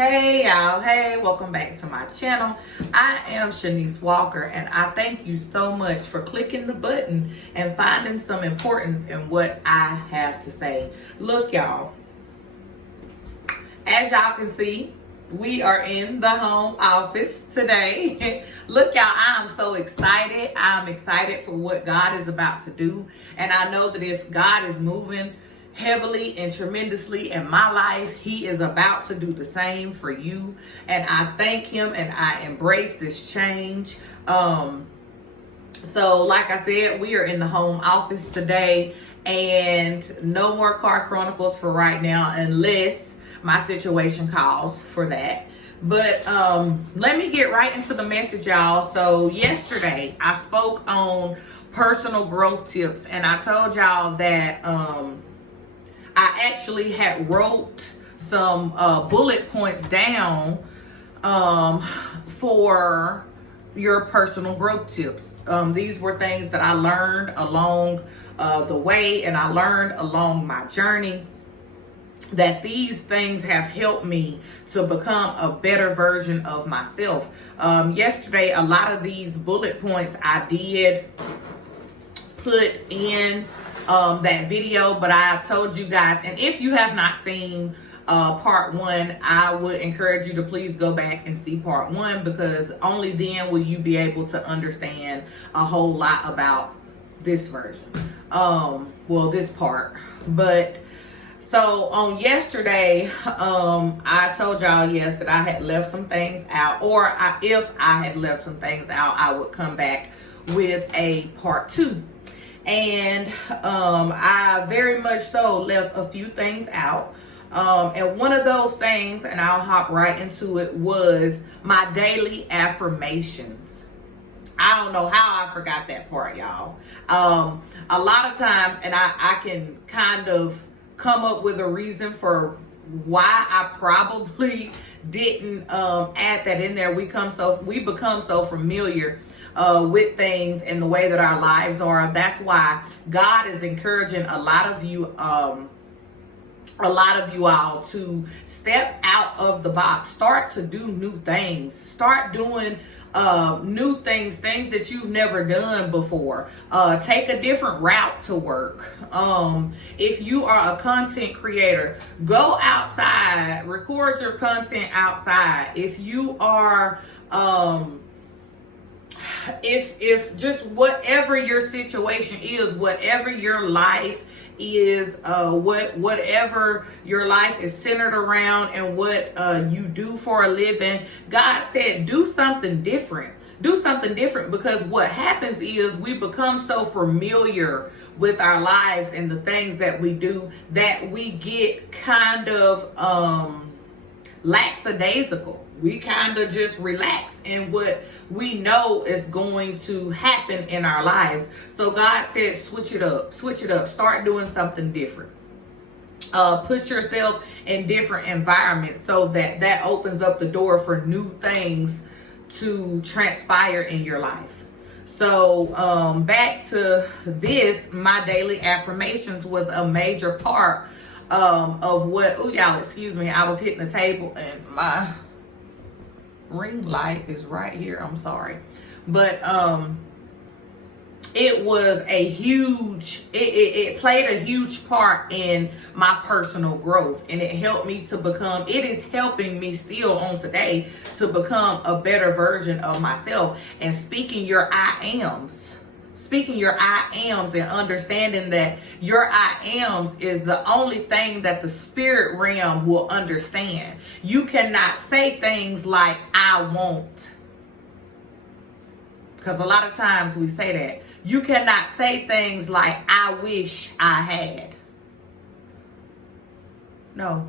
Hey y'all, hey, welcome back to my channel. I am Sha'Nese Walker, and I thank you so much for clicking the button and finding some importance in what I have to say. Look y'all, as y'all can see, we are in the home office today. Look y'all, I'm so excited. I'm excited for what God is about to do, and I know that if God is moving heavily and tremendously in my life, he is about to do the same for you, and I thank him and I embrace this change. So like I said, we are in the home office today, and no more car chronicles for right now unless my situation calls for that. But let me get right into the message, y'all. So yesterday I spoke on personal growth tips, and I told y'all that I actually had wrote some bullet points down for your personal growth tips. These were things that I learned along the way, and I learned along my journey, that these things have helped me to become a better version of myself. Yesterday, a lot of these bullet points I did put in that video, but I told you guys, and if you have not seen part one, I would encourage you to please go back and see part one, because only then will you be able to understand a whole lot about this version, this part. But so on yesterday, I told y'all, yes, that I had left some things out, or if I had left some things out, I would come back with a part two. And I very much so left a few things out. And one of those things, and I'll hop right into it, was my daily affirmations. I don't know how I forgot that part, y'all. A lot of times, and I can kind of come up with a reason for why I probably didn't add that in there. We become so familiar with things and the way that our lives are. That's why God is encouraging a lot of you all to step out of the box, start to do new things, start doing new things that you've never done before. Take a different route to work. If you are a content creator, go outside, record your content outside. If you are if just whatever your situation is, whatever your life is, whatever your life is centered around, and what you do for a living, God said do something different. Do something different, because what happens is we become so familiar with our lives and the things that we do that we get kind of lackadaisical. We kind of just relax in what we know is going to happen in our lives. So God said, switch it up, start doing something different. Put yourself in different environments so that opens up the door for new things to transpire in your life. So back to this, my daily affirmations was a major part of what, oh y'all, excuse me, I was hitting the table and my ring light is right here. I'm sorry. But it was a huge, it played a huge part in my personal growth, and it helped me to become, it is helping me still on today to become a better version of myself. And speaking your I ams and understanding that your I ams is the only thing that the spirit realm will understand. You cannot say things like I won't, because a lot of times we say that. You cannot say things like I wish I had. No.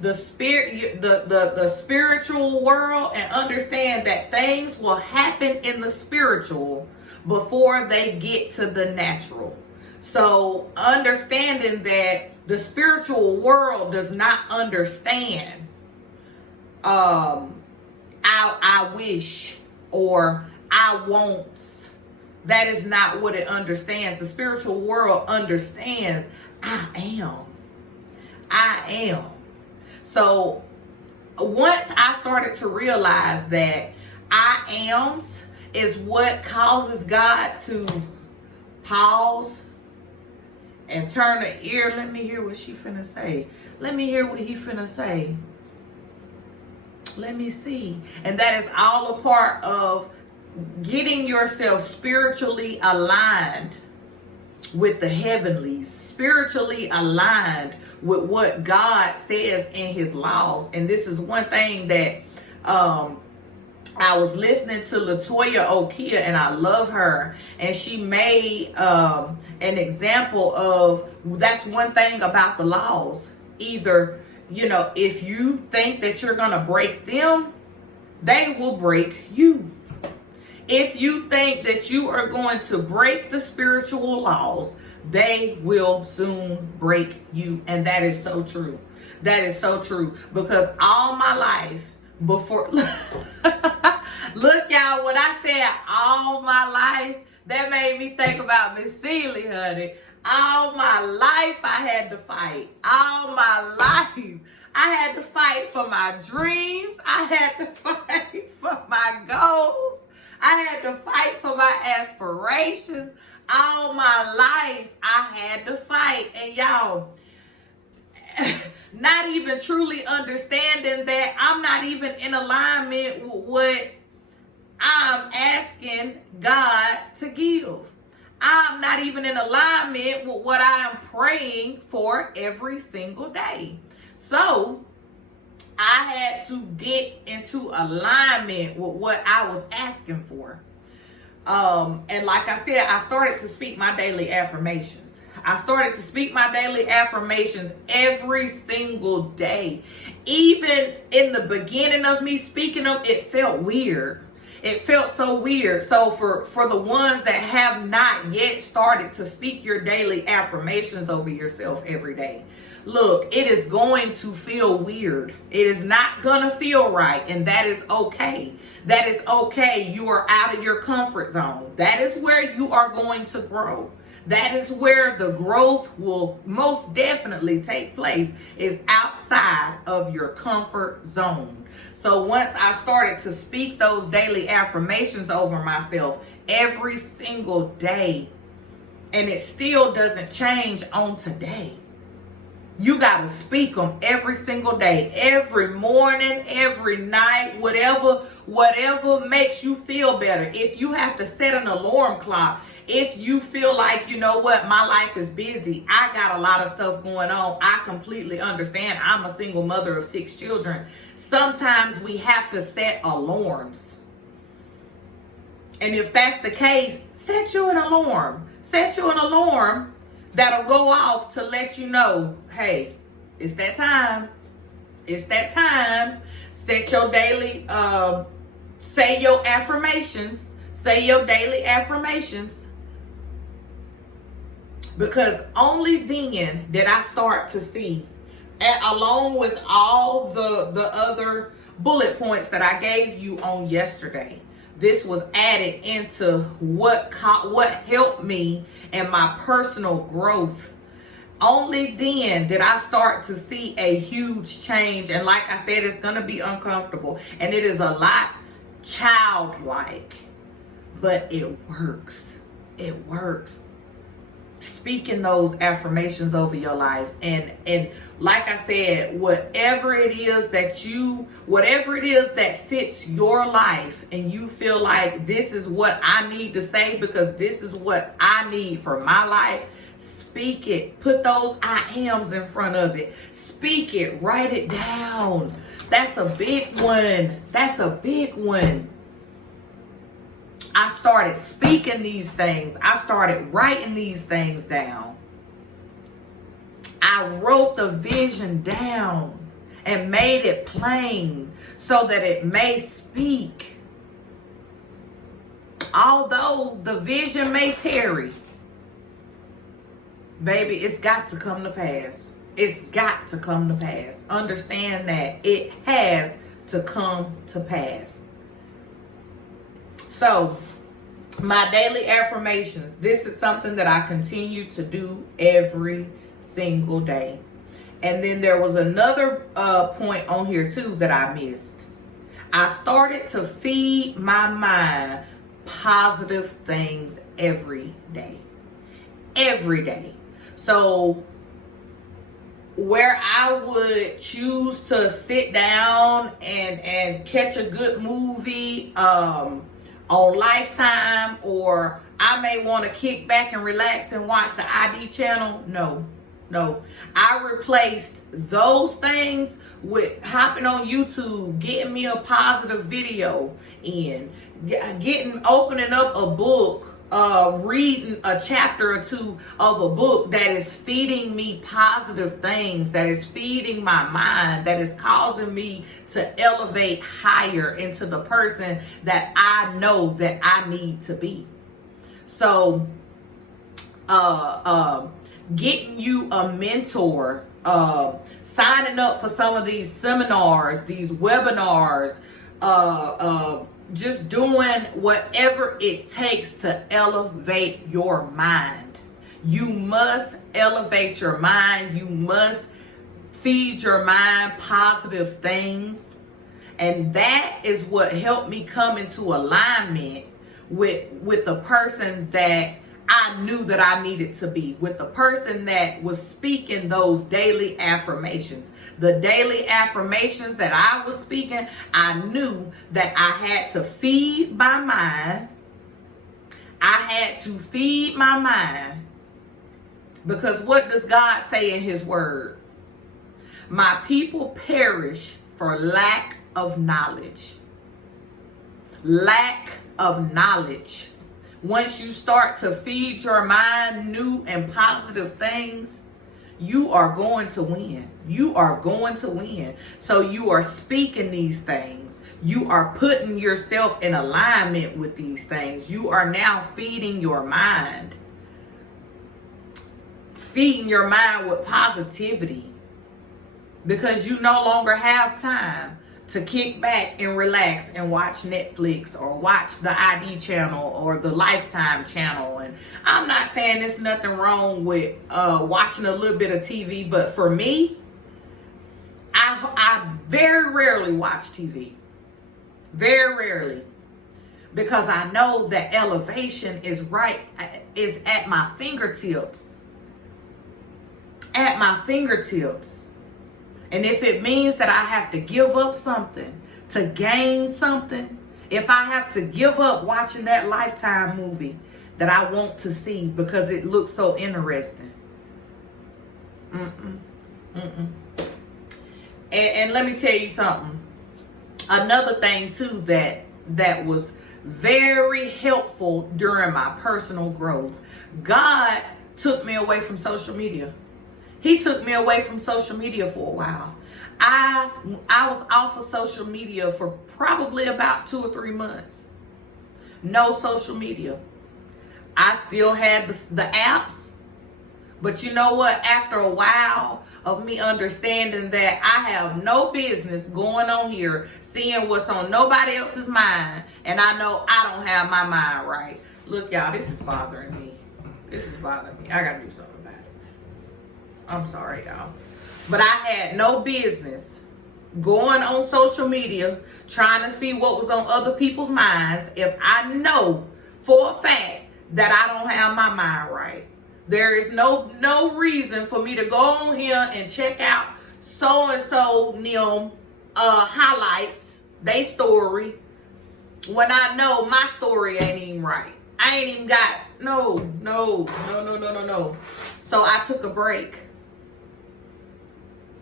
The spirit, the spiritual world, and understand that things will happen in the spiritual before they get to the natural. So understanding that the spiritual world does not understand I wish or I won't. That is not what it understands. The spiritual world understands I am. So once I started to realize that I ams is what causes God to pause and turn the ear. Let me hear what she finna say. Let me hear what he finna say. Let me see. And that is all a part of getting yourself spiritually aligned with the heavenlies, spiritually aligned with what God says in his laws. And this is one thing that I was listening to Latoya Okia, and I love her, and she made an example of, that's one thing about the laws. Either, if you think that you're going to break them, they will break you. If you think that you are going to break the spiritual laws, they will soon break you. And that is so true. That is so true. Because all my life before, look y'all, when I said all my life, that made me think about Miss Seeley, honey. All my life I had to fight. All my life I had to fight for my dreams. I had to fight for my goals. I had to fight for my aspirations. All my life I had to fight. And y'all, not even truly understanding that I'm not even in alignment with what I'm asking God to give. I'm not even in alignment with what I am praying for every single day. So I had to get into alignment with what I was asking for. And like I said, I started to speak my daily affirmations. I started to speak my daily affirmations every single day. Even in the beginning of me speaking them, it felt weird. It felt so weird. So for the ones that have not yet started to speak your daily affirmations over yourself every day, look, it is going to feel weird. It is not going to feel right. And that is okay. That is okay. You are out of your comfort zone. That is where you are going to grow. That is where the growth will most definitely take place, is outside of your comfort zone. So once I started to speak those daily affirmations over myself every single day, and it still doesn't change on today. You got to speak them every single day, every morning, every night, whatever makes you feel better. If you have to set an alarm clock, if you feel like, you know what, my life is busy, I got a lot of stuff going on, I completely understand. I'm a single mother of 6 children. Sometimes we have to set alarms. And if that's the case, set you an alarm. Set you an alarm that'll go off to let you know, hey, it's that time. It's that time. Set your daily, say your affirmations. Say your daily affirmations. Because only then did I start to see, along with all the other bullet points that I gave you on yesterday, this was added into what helped me in my personal growth. Only then did I start to see a huge change. And like I said, it's going to be uncomfortable. And it is a lot childlike. But it works. It works. Speaking those affirmations over your life. And like I said, whatever it is that fits your life, and you feel like this is what I need to say because this is what I need for my life, speak it. Put those I ams in front of it. Speak it. Write it down. That's a big one. That's a big one. I started speaking these things. I started writing these things down. I wrote the vision down and made it plain so that it may speak. Although the vision may tarry, baby, it's got to come to pass. It's got to come to pass. Understand that it has to come to pass. So, my daily affirmations, this is something that I continue to do every single day. And then there was another point on here too that I missed. I started to feed my mind positive things every day. Every day. So where I would choose to sit down and catch a good movie on Lifetime, or I may want to kick back and relax and watch the ID channel. No. I replaced those things with hopping on YouTube, getting me a positive video in, opening up a book, reading a chapter or two of a book that is feeding me positive things, that is feeding my mind, that is causing me to elevate higher into the person that I know that I need to be. So, getting you a mentor, signing up for some of these seminars, these webinars, just doing whatever it takes to elevate your mind. You must elevate your mind. You must feed your mind positive things. And that is what helped me come into alignment with the person that I knew that I needed to be, with the person that was speaking those daily affirmations. The daily affirmations that I was speaking, I knew that I had to feed my mind. I had to feed my mind. Because what does God say in his word? My people perish for lack of knowledge. Lack of knowledge. Once you start to feed your mind new and positive things, you are going to win. You are going to win. So you are speaking these things. You are putting yourself in alignment with these things. You are now feeding your mind. Feeding your mind with positivity. Because you no longer have time to kick back and relax and watch Netflix or watch the ID channel or the Lifetime channel. And I'm not saying there's nothing wrong with watching a little bit of TV, but for me, I very rarely watch TV. Very rarely. Because I know that elevation is at my fingertips. At my fingertips. And if it means that I have to give up something to gain something, if I have to give up watching that Lifetime movie that I want to see because it looks so interesting. And let me tell you something. Another thing too that was very helpful during my personal growth. God took me away from social media. He took me away from social media for a while. I was off of social media for probably about 2 or 3 months. No social media. I still had the apps. But you know what? After a while of me understanding that I have no business going on here, seeing what's on nobody else's mind, and I know I don't have my mind right. Look, y'all, this is bothering me. This is bothering me. I got to do something. I'm sorry, y'all. But I had no business going on social media trying to see what was on other people's minds if I know for a fact that I don't have my mind right. There is no reason for me to go on here and check out so-and-so highlights, they story, when I know my story ain't even right. I ain't even got, no. So I took a break.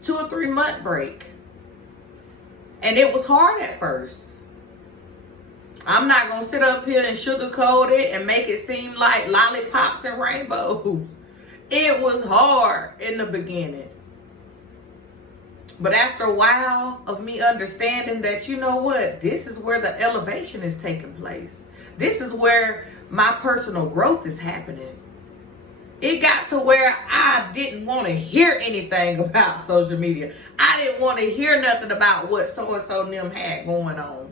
2 or 3 month break. And it was hard at first. I'm not going to sit up here and sugarcoat it and make it seem like lollipops and rainbows. It was hard in the beginning. But after a while of me understanding that, you know what, this is where the elevation is taking place. This is where my personal growth is happening. It got to where I didn't want to hear anything about social media. I didn't want to hear nothing about what so-and-so and them had going on.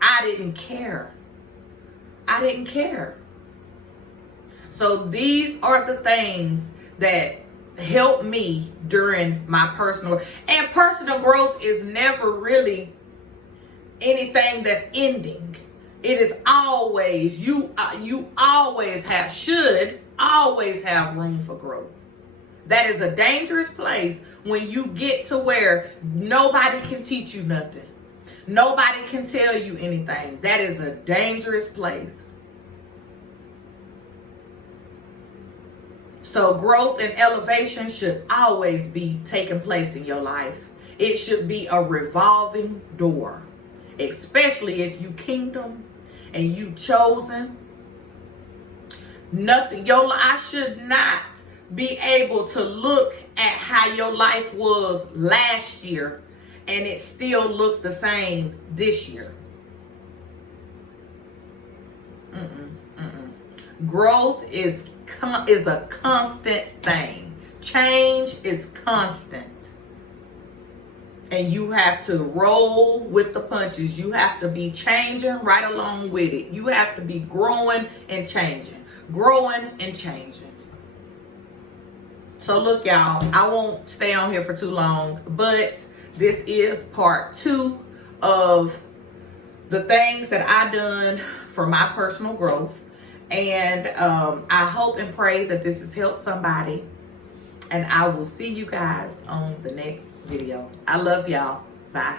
I didn't care. I didn't care. So these are the things that helped me during my personal growth is never really anything that's ending. It is always, you should always have room for growth. That is a dangerous place when you get to where nobody can teach you nothing. Nobody can tell you anything. That is a dangerous place. So growth and elevation should always be taking place in your life. It should be a revolving door, especially if you kingdom and you chosen. I should not be able to look at how your life was last year and it still looked the same this year. Growth is a constant thing. Change is constant. And you have to roll with the punches. You have to be changing right along with it. You have to be growing and changing. Growing and changing. So look, y'all, I won't stay on here for too long, but this is part 2 of the things that I done for my personal growth. And I hope and pray that this has helped somebody. And I will see you guys on the next video. I love y'all. Bye.